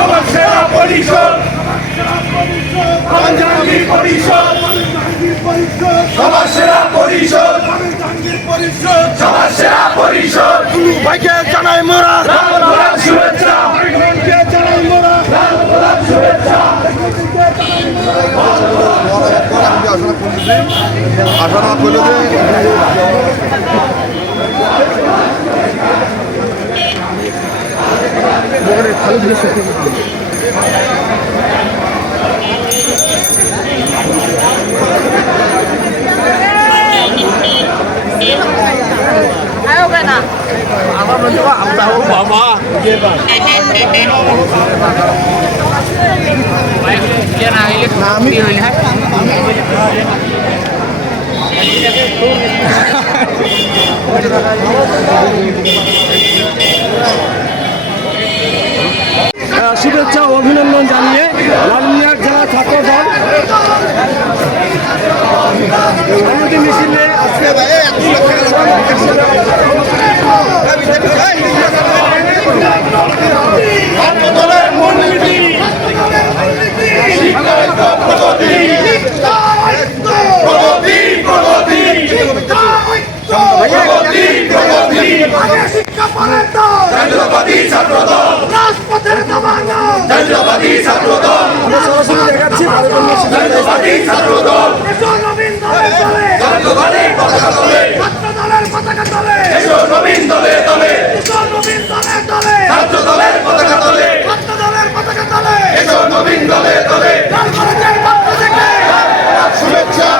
সবার সেরা পরিষদ, সবার সেরা পরিষদ, সবার সেরা পরিষদ। ভাইকে জানাই মোরা শুভেচ্ছা, জানাই মোরা শুভেচ্ছা। আসানা করলে ভালো জিনিস শুভেচ্ছা ও অভিনন্দন জানিয়ে লালমিয়ার জেলা ছাত্রদল মিছিলে আজকে সরাসরি দেখাচ্ছি নবীন দলে দলে, ছাত্র দলের পতাকা তলে, নবীন দলে দলে। শুভেচ্ছা,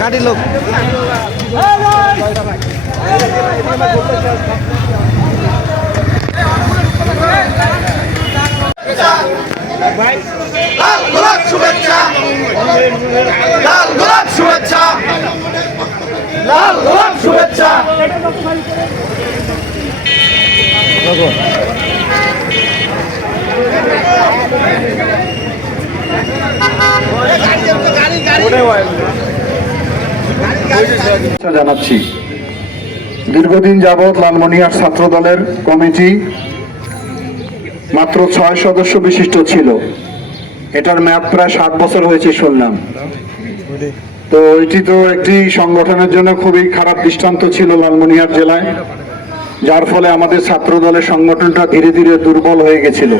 খাটি লোক লাল গোলাপ শুভেচ্ছা, লাল গোলাপ শুভেচ্ছা, লাল গোলাপ শুভেচ্ছা। জানাচ্ছি দীর্ঘদিন যাবৎ লালমনিরহাট ছাত্র দলের কমিটি মাত্র 6 সদস্য বিশিষ্ট ছিল। এটার মেয়াদ প্রায় 7 বছর হয়েছে শুনলাম। তো এটি তো একটি সংগঠনের জন্য খুবই খারাপ দৃষ্টান্ত ছিল লালমনিরহাট জেলায়, যার ফলে আমাদের ছাত্র দলের সংগঠনটা ধীরে ধীরে দুর্বল হয়ে গেছিল।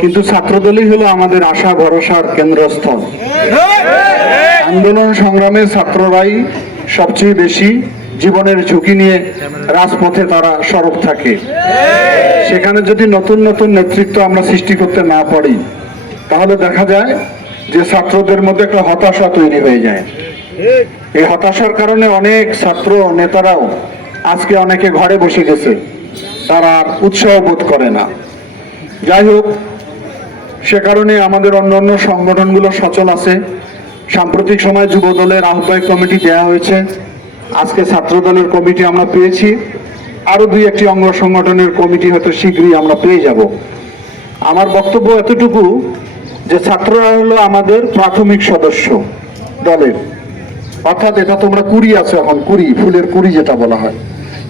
কিন্তু ছাত্রদলই হলো আমাদের আশা ভরসার কেন্দ্রস্থল। আন্দোলন সংগ্রামে ছাত্ররাই সবচেয়ে বেশি জীবনের ঝুঁকি নিয়ে রাজপথে তারা সরব থাকে। সেখানে যদি নতুন নতুন নেতৃত্ব আমরা সৃষ্টি করতে না পারি, তাহলে দেখা যায় যে ছাত্রদের মধ্যে একটা হতাশা তৈরি হয়ে যায়। এই হতাশার কারণে অনেক ছাত্র নেতারাও আজকে অনেকে ঘরে বসে গেছে, তারা উৎসাহ বোধ করে না। যাই হোক, সে কারণে আমাদের অন্যান্য সংগঠনগুলো সচল আছে। সাম্প্রতিক সময় যুব দলের আহ্বায়ক কমিটি দেওয়া হয়েছে, আজকে ছাত্র দলের কমিটি আমরা পেয়েছি, আরো 2-1টি অঙ্গ সংগঠনের কমিটি হয়তো শীঘ্রই আমরা পেয়ে যাব। আমার বক্তব্য এতটুকু যে ছাত্ররা হলো আমাদের প্রাথমিক সদস্য দলের, অর্থাৎ এটা তোমরা কুড়ি আছে, এখন কুড়ি, ফুলের কুড়ি যেটা বলা হয়,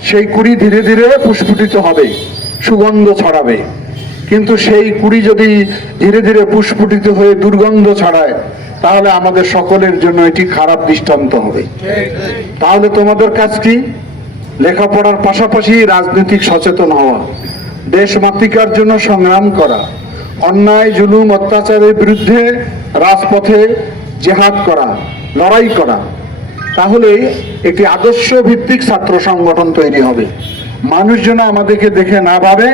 সেই কুড়ি ধীরে ধীরে পুষ্পিত হবে, সুগন্ধ ছড়াবে। কিন্তু সেই কুড়ি যদি ধীরে ধীরে পুষ্পটিত হয়ে দুর্গন্ধ ছড়ায়, তাহলে আমাদের সকলের জন্য এটি খারাপ দৃষ্টান্ত হবে। তাহলে তোমাদের কাজ কি? লেখাপড়ার পাশাপাশি রাজনৈতিক সচেতন হওয়া, দেশমাতৃকার জন্য সংগ্রাম করা, অন্যায় জুলুম অত্যাচারের বিরুদ্ধে রাজপথে জেহাদ করা, লড়াই করা। তাহলে একটি আদর্শ ভিত্তিক ছাত্র সংগঠন তৈরি হবে। মানুষ যেন আমাদেরকে দেখে না ভাবে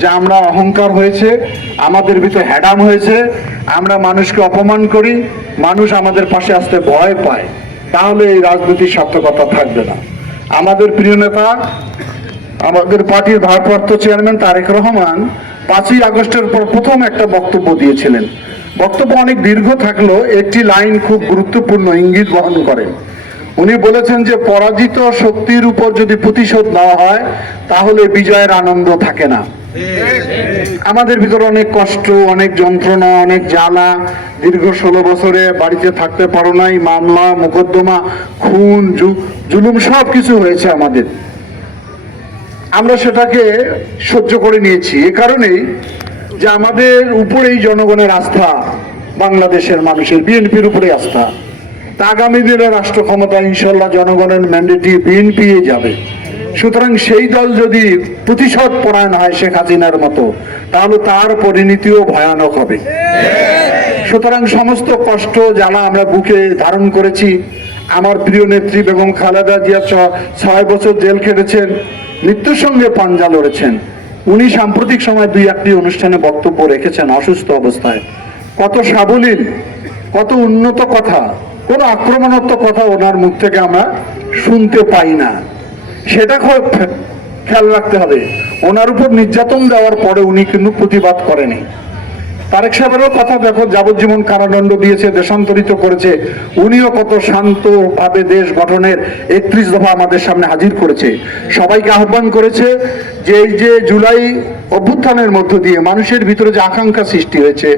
যে আমরা অহংকার হয়েছে, আমাদের ভিতরে হ্যাডাম হয়েছে, আমরা মানুষকে অপমান করি, মানুষ আমাদের পাশে আসতে ভয় পায়। তাহলে এই রাজনৈতিক সার্থকতা থাকবে না। আমাদের প্রিয় নেতা, আমাদের পার্টির ভারপ্রাপ্ত চেয়ারম্যান তারেক রহমান 5ই আগস্টের পর প্রথম একটা বক্তব্য দিয়েছিলেন। বক্তব্য অনেক দীর্ঘ থাকলেও একটি লাইন খুব গুরুত্বপূর্ণ ইঙ্গিত বহন করে। উনি বলেছেন যে পরাজিত শক্তির উপর যদি প্রতিশোধ নেওয়া হয় তাহলে বিজয়ের আনন্দ থাকে না। আমাদের ভিতরে অনেক কষ্ট, অনেক যন্ত্রণা, অনেক জ্বালা, দীর্ঘ 16 বছরে বাড়িতে থাকতে পারো নাই, মামলা মোকদ্দমা, খুন জুলুম সব কিছু হয়েছে আমাদের। আমরা সেটাকে সহ্য করে নিয়েছি এ কারণেই যে আমাদের উপরেই জনগণের আস্থা, বাংলাদেশের মানুষের বিএনপির উপরে আস্থা। তা আগামী দিনে রাষ্ট্র ক্ষমতা ইনশাল্লাহ জনগণের ম্যান্ডেটে বিএনপি যাবে। সুতরাং সেই দল যদি প্রতিশোধ পরায়ণ হয় শেখ হাসিনার মতো, তাহলে তার পরিণতিও ভয়ানক হবে। সুতরাং সমস্ত কষ্ট জ্বালা আমরা বুকে ধারণ করেছি। আমার প্রিয় নেত্রী বেগম খালেদা জিয়া 6 বছর জেল খেটেছেন, মৃত্যুর সঙ্গে পাঞ্জা লড়েছেন। উনি সাম্প্রতিক সময় 2-1টি অনুষ্ঠানে বক্তব্য রেখেছেন অসুস্থ অবস্থায়। কত সাবলীল, কত উন্নত কথা, কোনো আক্রমণাত্মক কথা ওনার মুখ থেকে আমরা শুনতে পাই না। সেটা খেয়াল রাখতে হবে। ওনার উপর নির্যাতন দেওয়ার পরে উনি কিন্তু প্রতিবাদ করেনি। তারেক সাহেবেরও কথা দেখো, যাবজ্জীবন কারাদণ্ড দিয়েছে, দেশান্তরিত করেছে, উনিও কত শান্তভাবে দেশ গঠনের 31 দফা আমাদের সামনে হাজির করেছে। সবাইকে আহ্বান করেছে যে এই যে জুলাই অভ্যুত্থানের মধ্য দিয়ে মানুষের ভিতরে যে আকাঙ্ক্ষা সৃষ্টি হয়েছে,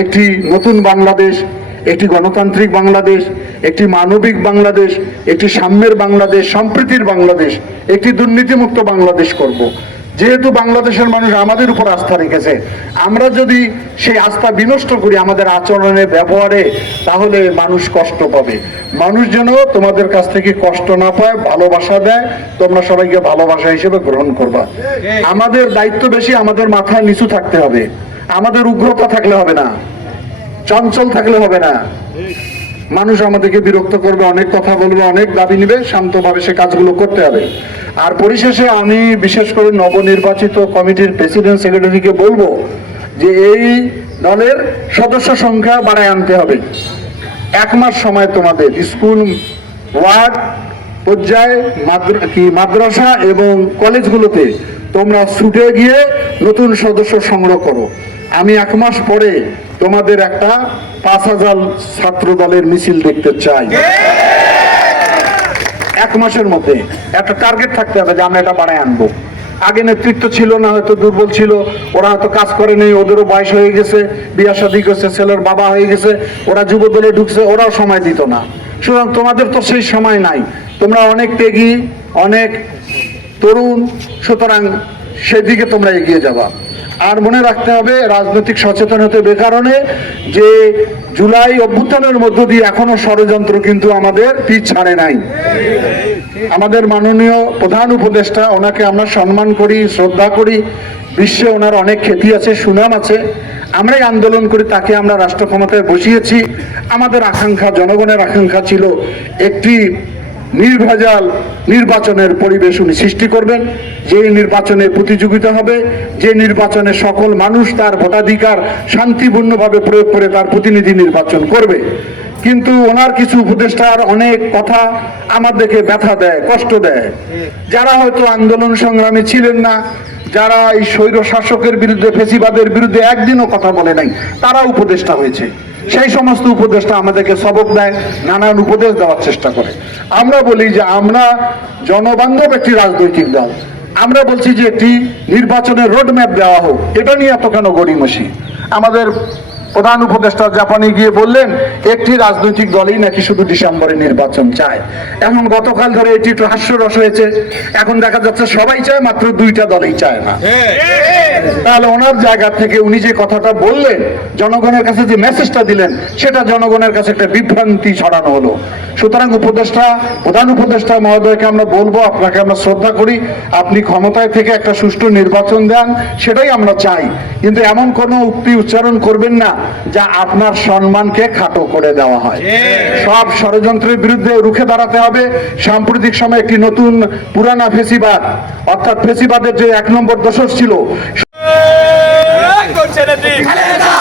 একটি নতুন বাংলাদেশ, একটি গণতান্ত্রিক বাংলাদেশ, একটি মানবিক বাংলাদেশ, একটি সাম্যের বাংলাদেশ, সম্প্রীতির বাংলাদেশ, একটি দুর্নীতিমুক্ত বাংলাদেশ করব। যেহেতু বাংলাদেশের মানুষ আমাদের উপর আস্থা রেখেছে, আমরা যদি সেই আস্থা বিনষ্ট করি আমাদের আচরণে, ব্যবহারে, তাহলে মানুষ কষ্ট পাবে। মানুষ যেন তোমাদের কাছ থেকে কষ্ট না পায়, ভালোবাসা দেয়, তোমরা সবাইকে ভালোবাসা হিসেবে গ্রহণ করবা। আমাদের দায়িত্ব বেশি, আমাদের মাথায় নিচু থাকতে হবে, আমাদের উগ্রতা থাকলে হবে না, চঞ্চল থাকলে হবে না। মানুষ আমাদেরকে বিরক্ত করবে, অনেক কথা বলবে, অনেক দাবি নিবে, শান্তভাবে সে কাজগুলো করতে হবে। আর পরিশেষে আমি বিশেষ করে নবনির্বাচিত কমিটির প্রেসিডেন্ট সেক্রেটারিকে বলবো যে এই দলের সদস্য সংখ্যা বাড়ায় আনতে হবে। 1 মাস সময় তোমাদের স্কুল, ওয়ার্ড পর্যায়ে, মাদ্রাসা এবং কলেজগুলোতে তোমরা ছুটে গিয়ে নতুন সদস্য সংগ্রহ করো। আমি 1 মাস পরে তোমাদের একটা 5000 ছাত্র দলের মিছিল দেখতে চাই। 1 মাসের মধ্যে একটা টার্গেট থাকতে হবে যে আমরা এটা বাড়ায় আনবো। আগে নেতৃত্ব ছিল না, হয়তো দুর্বল ছিল, ওরা হয়তো কাজ করে নেই, ওদেরও বয়স হয়ে গেছে, বিয়া শাদী করছে, ছেলের বাবা হয়ে গেছে, ওরা যুব দলে ঢুকছে, ওরাও সময় দিত না। সুতরাং তোমাদের তো সেই সময় নাই, তোমরা অনেক ত্যাগী, অনেক তরুণ, সুতরাং সেদিকে তোমরা এগিয়ে যাবা। আর মনে রাখতে হবে, রাজনৈতিক সচেতন হতে হবে, কারণে যে জুলাই অভ্যুত্থানের মধ্য দিয়ে এখনো ষড়যন্ত্র কিন্তু আমাদের পিছ ছাড়ে নাই। আমাদের মাননীয় প্রধান উপদেষ্টা, ওনাকে আমরা সম্মান করি, শ্রদ্ধা করি, বিশ্বে ওনার অনেক খ্যাতি আছে, সুনাম আছে। আমরাই আন্দোলন করি, তাকে আমরা রাষ্ট্র ক্ষমতায় বসিয়েছি। আমাদের আকাঙ্ক্ষা, জনগণের আকাঙ্ক্ষা ছিল একটি নির্ভেজাল নির্বাচনের পরিবেশ উনি সৃষ্টি করবেন, যে নির্বাচনে প্রতিযোগিতা হবে, যে নির্বাচনে সকল মানুষ তার ভোটাধিকার শান্তিপূর্ণভাবে প্রয়োগ করে তার প্রতিনিধি নির্বাচন করবে। কিন্তু ওনার কিছু উপদেষ্টার অনেক কথা আমাদেরকে ব্যথা দেয়, কষ্ট দেয়। যারা হয়তো আন্দোলন সংগ্রামে ছিলেন না, যারা এই স্বৈর শাসকের বিরুদ্ধে, ফেসিবাদের বিরুদ্ধে একদিনও কথা বলে নাই, তারা উপদেষ্টা হয়েছে। সেই সমস্ত উপদেষ্টা আমাদেরকে সবক দেয়, নানান উপদেশ দেওয়ার চেষ্টা করে। আমরা বলি যে আমরা জনবান্ধব একটি রাজনৈতিক দল। আমরা বলছি যে একটি নির্বাচনের রোডম্যাপ দেওয়া হোক, এটা নিয়ে এত কেন গড়িমসি? আমাদের প্রধান উপদেষ্টা জাপানে গিয়ে বললেন একটি রাজনৈতিক দলই নাকি শুধু ডিসেম্বরে নির্বাচন চায়। এখন গতকাল ধরে এটি একটু হাস্যরস হয়েছে, এখন দেখা যাচ্ছে সবাই চায়, মাত্র দুইটা দলই চায় না। তাহলে ওনার জায়গা থেকে উনি যে কথাটা বললেন, জনগণের কাছে যে মেসেজটা দিলেন, সেটা জনগণের কাছে একটা বিভ্রান্তি ছড়ানো হলো। সুতরাং প্রধান উপদেষ্টা মহোদয়কে আমরা বলবো, আপনাকে আমরা শ্রদ্ধা করি, আপনি ক্ষমতায় থেকে একটা সুষ্ঠু নির্বাচন দেন, সেটাই আমরা চাই। কিন্তু এমন কোনো উক্তি উচ্চারণ করবেন না যা আপনার সম্মানকে খাটো করে দেওয়া হয়। সব ষড়যন্ত্রের বিরুদ্ধে রুখে দাঁড়াতে হবে। সাম্প্রতিক সময়ে একটি নতুন পুরানা ফেসিবাদ, অর্থাৎ ফেসিবাদের যে 1 নম্বর দোষর ছিল, খালেদা